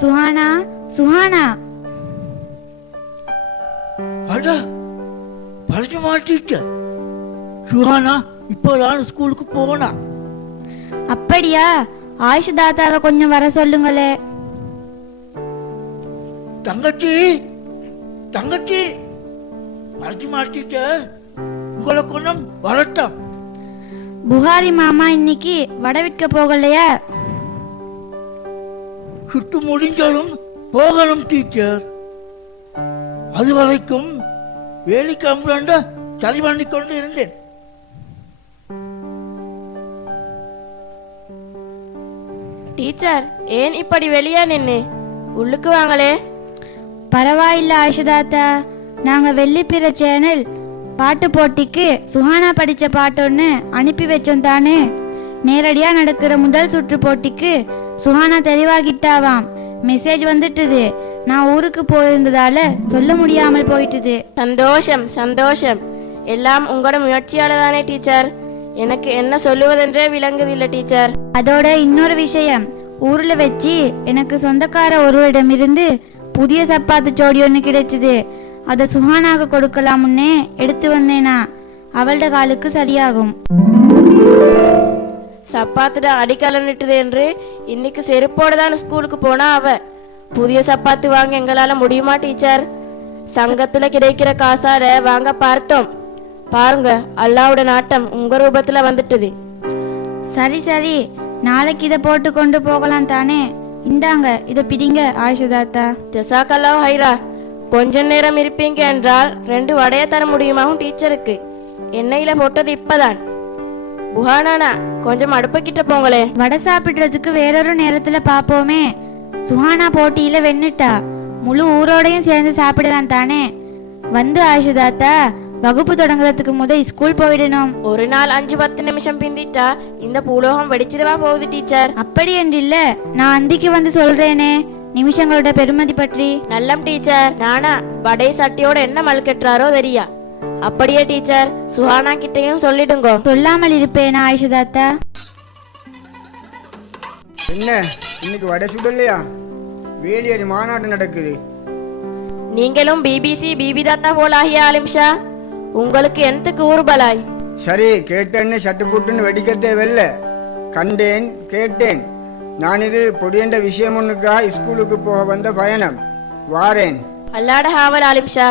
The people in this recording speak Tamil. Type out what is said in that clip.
சுஹானா, சுஹானா. அடா, படிக்க மாட்டீங்க. சுஹானா இப்போதான் ஸ்கூலுக்கு போனா. அப்படியா? ஆயுஷ் தாத்தாவை கொஞ்சம் வர சொல்லுங்களே. தங்கச்சி, தங்கச்சி, படிக்க மாட்டீங்க. உங்களை கொஞ்சம் வரட்டும். புகாரி மாமா இன்னைக்கு வடை விற்க போகலையா? சுட்டு முடிஞ்சதும் போகணும் டீச்சர். அது வரைக்கும் வேலைக்கு அம்புறாண்ட சரி பண்ணி கொண்டு இருந்தேன். டீச்சர், ஏன் இப்படி வெளியே நின்று உள்ளுக்கு வாங்களே. பரவாயில்ல ஆயுஷ் தாத்தா, நாங்க வெள்ளிப்பிற சேனல் பாட்டு போட்டிக்கு சுஹானா படிச்ச பாட்டொன்னு அனுப்பி வச்சோம் தானே. நேரடியா நடக்கிற முதல் சுற்று போட்டிக்கு சுஹானா தெளிவாகிட்டாவாம். மெசேஜ் வந்துட்டுது. நான் ஊருக்கு போயிருந்ததால சொல்ல முடியாமல் போயிட்டுது. சந்தோஷம் சந்தோஷம். எல்லாம் உங்களோட முயற்சியால தானே டீச்சர். எனக்கு என்ன சொல்லுவதென்றே விளங்குதில்லை டீச்சர். அதோட இன்னொரு விஷயம், ஊர்ல வச்சு எனக்கு சொந்தக்கார ஒருவரிடமிருந்து புதிய சப்பாத்து ஜோடி ஒன்று கிடைச்சது. அதை சுஹானாக கொடுக்கலாம்னே எடுத்து வந்தேனா. அவளோட காலுக்கு சரியாகும். சப்பாத்துட அடிக்கலன்னுட்டுது என்று இன்னைக்கு செருப்போட தான் ஸ்கூலுக்கு போனா அவ. புதிய சப்பாத்து வாங்க எங்களால முடியுமா டீச்சர்? சங்கத்துல கிடைக்கிற காசால வாங்க பார்த்தோம். பாருங்க, அல்லாவோட நாட்டம் உங்க ரூபத்துல வந்துட்டுது. சரி சரி, நாளைக்கு இதை போட்டு கொண்டு போகலாம் தானே. இந்தாங்க, இதை பிடிங்க ஆயுஷ் தாத்தா. ஜசாக்கல்லா ஹைரா. கொஞ்ச நேரம் இருப்பீங்க என்றால் 2 வடைய தர முடியுமாகும் டீச்சருக்கு. எண்ணெயில போட்டது இப்பதான். புகானானா, கொஞ்சம் அடுப்பு கிட்ட போங்களே. வடை சாப்பிடுறதுக்கு வேறொரு நேரத்துல பாப்போமே. சுஹானா போட்டியில வென்னுட்டா. முழு ஊரோடையும் சேர்ந்து சாப்பிடலாம் தானே. வந்து ஆயுஷ் தாத்தா, வகுப்பு தொடங்குறதுக்கு ஸ்கூல் போயிடணும். ஒரு நாள் 5-10 நிமிஷம் பிந்திட்டா இந்த பூலோகம் வெடிச்சிடவா போகுது டீச்சர். அப்படி என்று இல்ல, நான் அந்திக்கு வந்து சொல்றேனே நிமிஷங்களோட பெருமதி பற்றி. நல்லம் டீச்சர். நானா வடை சட்டியோட என்ன மல்கெட்டுறாரோ தெரியா. அப்படியே டீச்சர், சுஹானா கிட்டையும் சொல்லிடுங்க. சொல்லாமல் இருப்பேனா ஆயுஷ் தாத்தா? என்ன இன்னைக்கு வடை சுடலையா? வேலியடி மாநாடு நடக்குது. நீங்களும் பிபிசி பிபி தாத்தா போல ஆகிய ஆலிம்ஷா. உங்களுக்கு எந்தக்கு ஊர்பலாய்? சரி, கேட்டேன்னு சட்டு புட்டுன்னு வெடிக்கத்தே வெல்ல. கண்டேன், கேட்டேன். நான் இது பொடியண்ட விஷயம் ஒண்ணுக்கா ஸ்கூலுக்கு போக வந்த பயணம். வாரேன். அல்லாட ஹாவல் ஆலிம்ஷா.